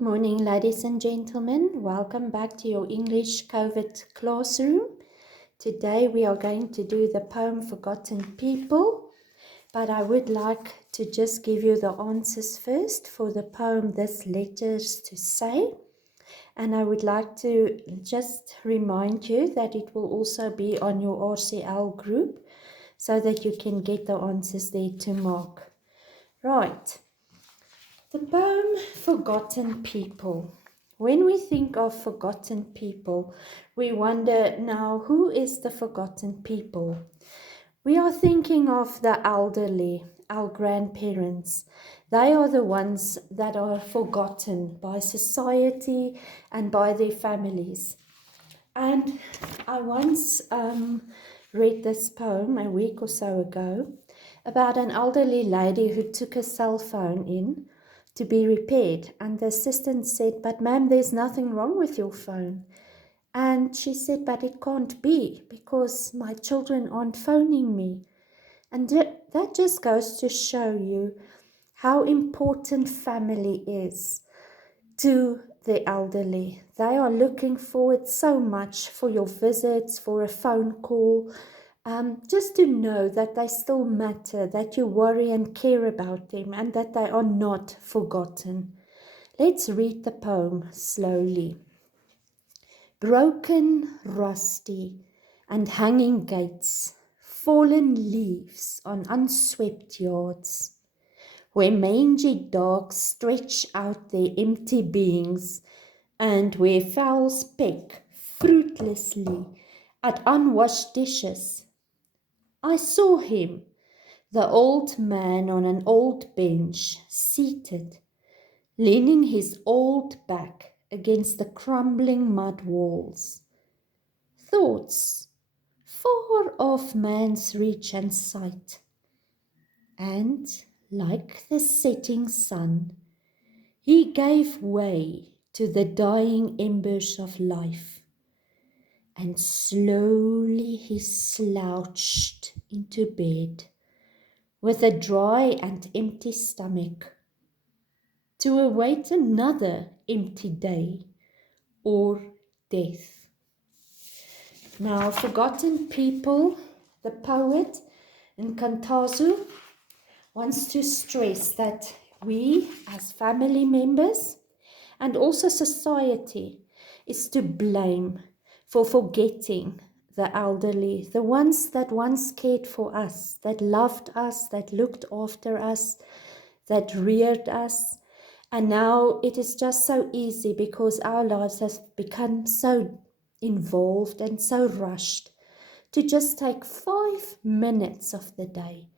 Good morning, ladies and gentlemen. Welcome back to your English COVID classroom. Today we are going to do the poem Forgotten People, but I would like to just give you the answers first for the poem This Letters to Say. And I would like to just remind you that it will also be on your RCL group so that you can get the answers there to mark. Right. The poem Forgotten People. When we think of forgotten people, we wonder now, who is the forgotten people? We are thinking of the elderly, our grandparents. They are the ones that are forgotten by society and by their families. And I once read this poem a week or so ago about an elderly lady who took a cell phone in to be repaired, and the assistant said, "But ma'am, there's nothing wrong with your phone." And she said, "But it can't be because my children aren't phoning me." And that just goes to show you how important family is to the elderly. They are looking forward so much for your visits, for a phone call, just to know that they still matter, that you worry and care about them, and that they are not forgotten. Let's read the poem slowly. Broken, rusty, and hanging gates, fallen leaves on unswept yards, where mangy dogs stretch out their empty beings, and where fowls peck fruitlessly at unwashed dishes. I saw him, the old man on an old bench, seated, leaning his old back against the crumbling mud walls. Thoughts far off man's reach and sight, and, like the setting sun, he gave way to the dying embers of life, and slowly he slouched into bed with a dry and empty stomach to await another empty day or death. Now, Forgotten People, the poet Nkantazu, wants to stress that we as family members and also society is to blame for forgetting the elderly, the ones that once cared for us, that loved us, that looked after us, that reared us. And now it is just so easy because our lives have become so involved and so rushed to just take 5 minutes of the day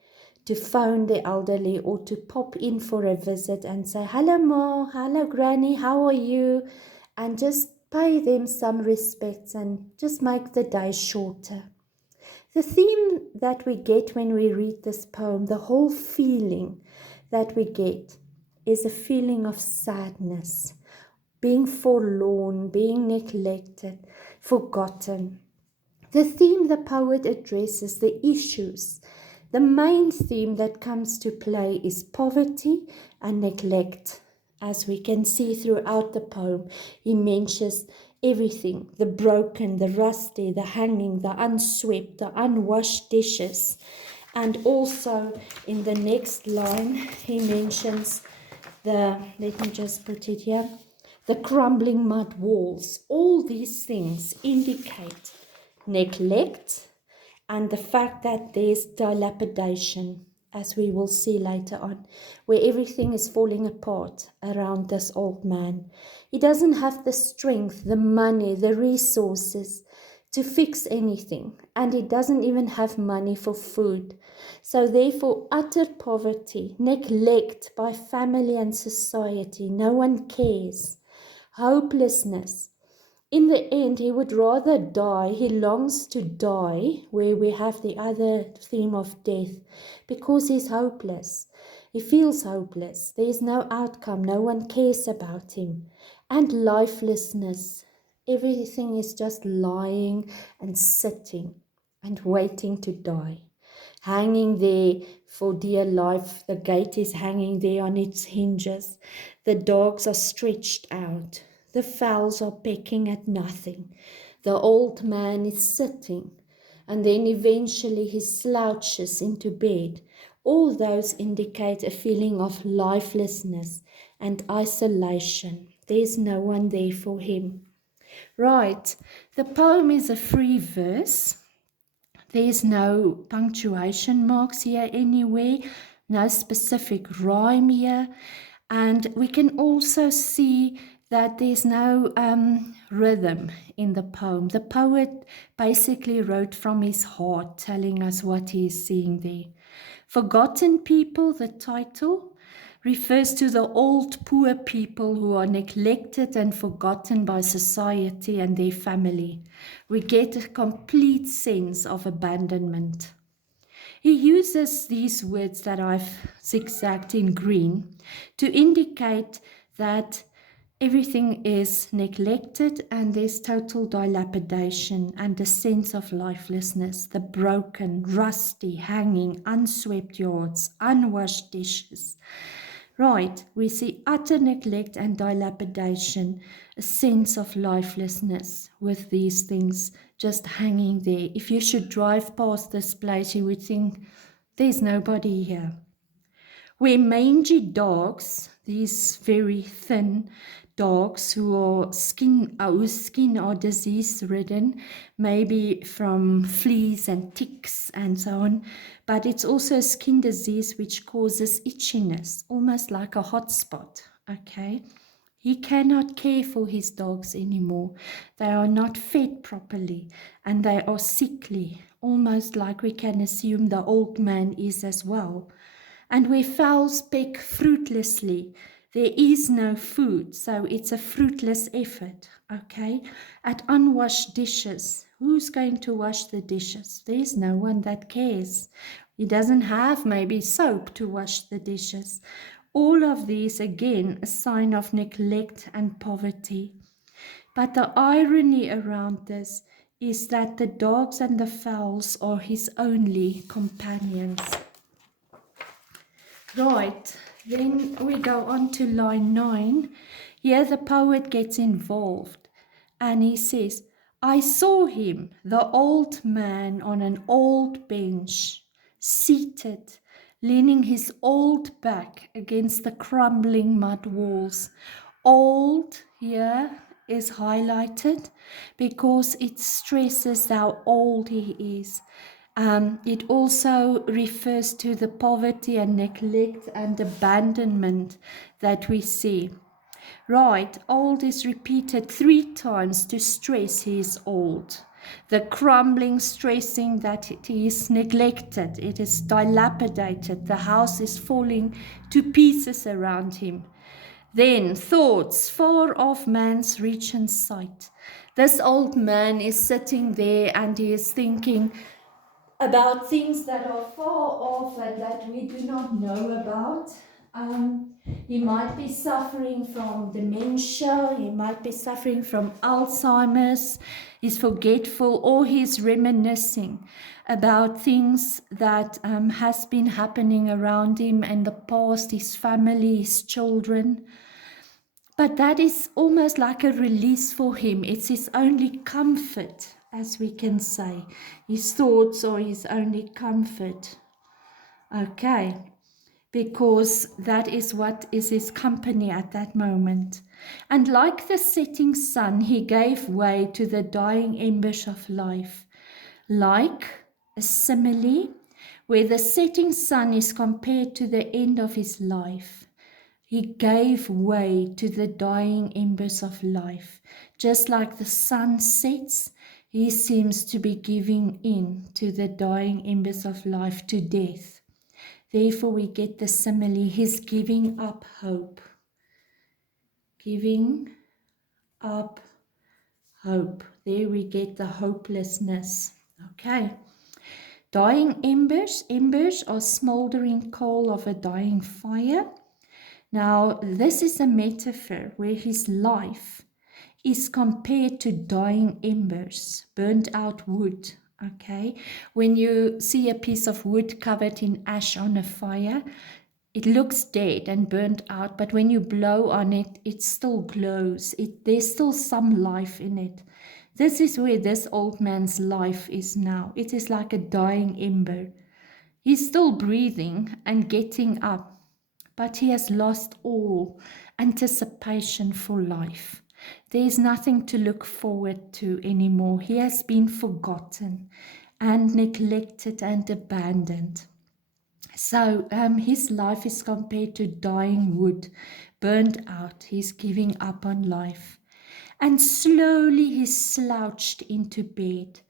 to phone the elderly or to pop in for a visit and say, "Hello Ma, hello Granny, how are you?" And just pay them some respects and just make the day shorter. The theme that we get when we read this poem, the whole feeling that we get, is a feeling of sadness, being forlorn, being neglected, forgotten. The theme the poet addresses, the issues. The main theme that comes to play is poverty and neglect. As we can see throughout the poem, he mentions everything, the broken, the rusty, the hanging, the unswept, the unwashed dishes. And also in the next line, he mentions let me just put it here, the crumbling mud walls. All these things indicate neglect and the fact that there's dilapidation, as we will see later on, where everything is falling apart around this old man. He doesn't have the strength, the money, the resources to fix anything, and he doesn't even have money for food. So therefore, utter poverty, neglect by family and society, no one cares, hopelessness. In the end, he would rather die. He longs to die, where we have the other theme of death, because he's hopeless. He feels hopeless. There is no outcome. No one cares about him. And lifelessness. Everything is just lying and sitting and waiting to die. hanging there for dear life. The gate is hanging there on its hinges. The dogs are stretched out. The fowls are pecking at nothing. The old man is sitting, and then eventually he slouches into bed. All those indicate a feeling of lifelessness and isolation. There's no one there for him. Right, the poem is a free verse. There's no punctuation marks here anywhere, no specific rhyme here. And we can also see that there's no rhythm in the poem. The poet basically wrote from his heart, telling us what he is seeing there. Forgotten People, the title, refers to the old poor people who are neglected and forgotten by society and their family. We get a complete sense of abandonment. He uses these words that I've zigzagged in green to indicate that everything is neglected and there's total dilapidation and a sense of lifelessness, the broken, rusty, hanging, unswept yards, unwashed dishes. Right, we see utter neglect and dilapidation, a sense of lifelessness with these things just hanging there. If you should drive past this place, you would think there's nobody here. Where mangy dogs, these very thin dogs whose skin are disease-ridden, maybe from fleas and ticks and so on, but it's also a skin disease which causes itchiness, almost like a hot spot, okay? He cannot care for his dogs anymore. They are not fed properly and they are sickly, almost like we can assume the old man is as well. And where fowls peck fruitlessly, there is no food, so it's a fruitless effort, okay? At unwashed dishes, who's going to wash the dishes? There's no one that cares. He doesn't have maybe soap to wash the dishes. All of these, again, a sign of neglect and poverty. But the irony around this is that the dogs and the fowls are his only companions. Right, then we go on to line 9. Here the poet gets involved and he says, I saw him, the old man, on an old bench, seated, leaning his old back against the crumbling mud walls. Old here is highlighted because it stresses how old he is. It also refers to the poverty and neglect and abandonment that we see. Right, old is repeated 3 times to stress he is old. The crumbling, stressing that it is neglected, it is dilapidated, the house is falling to pieces around him. Then thoughts, far off man's reach and sight. This old man is sitting there and he is thinking about things that are far off and that we do not know about. He might be suffering from dementia, he might be suffering from Alzheimer's, he's forgetful, or he's reminiscing about things that has been happening around him in the past, his family, his children. But that is almost like a release for him. It's his only comfort, as we can say. His thoughts are his only comfort. Okay, because that is what is his company at that moment. And like the setting sun, he gave way to the dying embers of life. Like a simile, where the setting sun is compared to the end of his life. He gave way to the dying embers of life. Just like the sun sets, he seems to be giving in to the dying embers of life, to death. Therefore, we get the simile, he's giving up hope. Giving up hope. There we get the hopelessness. Okay. Dying embers. Embers are smoldering coal of a dying fire. Now, this is a metaphor where his life is compared to dying embers, burnt out wood, Okay, when you see a piece of wood covered in ash on a fire, it looks dead and burnt out, but when you blow on it, it still glows. There's still some life in it. This is where this old man's life is now. It is like a dying ember. He's still breathing and getting up, but he has lost all anticipation for life. There is nothing to look forward to anymore. He has been forgotten and neglected and abandoned. So his life is compared to dying wood, burned out. He's giving up on life. And slowly he slouched into bed.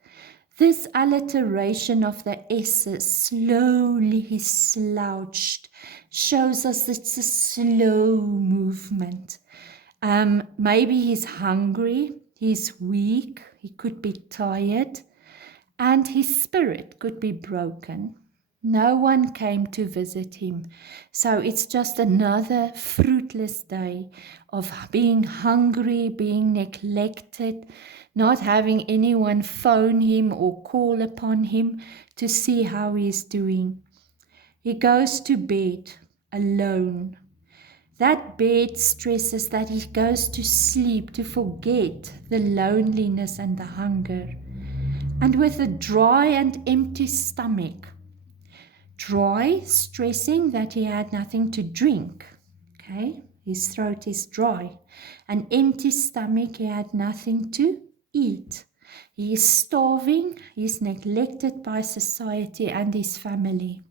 This alliteration of the S's, slowly he slouched, shows us it's a slow movement. Maybe he's hungry, he's weak, he could be tired, and his spirit could be broken. No one came to visit him, so it's just another fruitless day of being hungry, being neglected, not having anyone phone him or call upon him to see how he's doing. He goes to bed alone. That bed stresses that he goes to sleep to forget the loneliness and the hunger. And with a dry and empty stomach. Dry, stressing that he had nothing to drink. Okay, his throat is dry. An empty stomach, he had nothing to eat. He is starving, he is neglected by society and his family.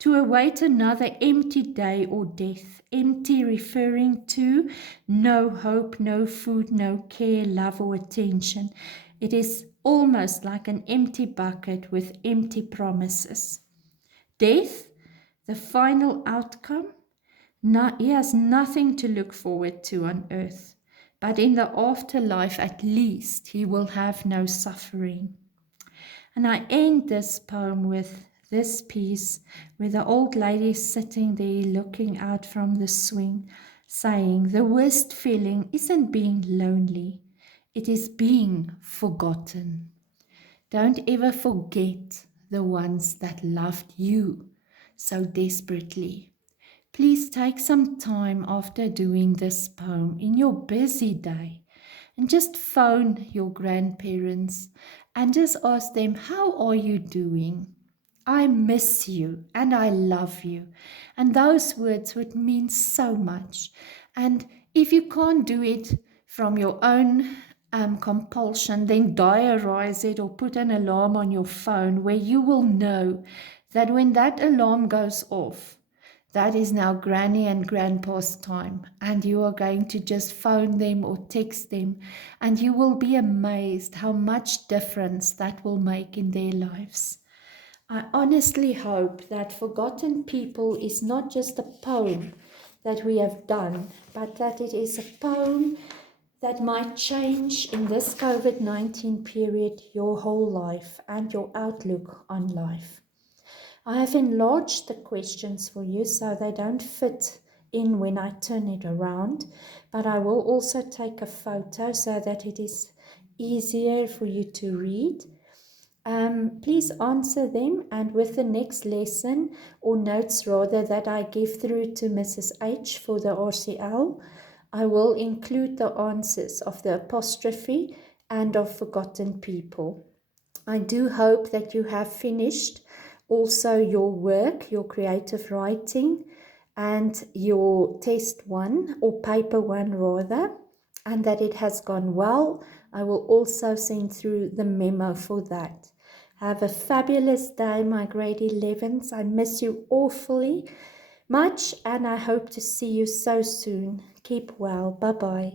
To await another empty day or death, empty referring to no hope, no food, no care, love or attention. It is almost like an empty bucket with empty promises. Death, the final outcome, he has nothing to look forward to on earth, but in the afterlife at least he will have no suffering. And I end this poem with this piece where the old lady is sitting there looking out from the swing, saying, the worst feeling isn't being lonely, it is being forgotten. Don't ever forget the ones that loved you so desperately. Please take some time after doing this poem in your busy day and just phone your grandparents and just ask them, how are you doing? I miss you and I love you. And those words would mean so much. And if you can't do it from your own compulsion, then diarize it or put an alarm on your phone where you will know that when that alarm goes off, that is now Granny and Grandpa's time, and you are going to just phone them or text them, and you will be amazed how much difference that will make in their lives. I honestly hope that Forgotten People is not just a poem that we have done, but that it is a poem that might change in this COVID-19 period your whole life and your outlook on life. I have enlarged the questions for you so they don't fit in when I turn it around, but I will also take a photo so that it is easier for you to read. Please answer them, and with the next lesson, or notes rather, that I give through to Mrs. H for the RCL, I will include the answers of the apostrophe and of Forgotten People. I do hope that you have finished also your work, your creative writing, and your test one, or paper one rather, and that it has gone well. I will also send through the memo for that. Have a fabulous day, my grade 11s. I miss you awfully much, and I hope to see you so soon. Keep well. Bye-bye.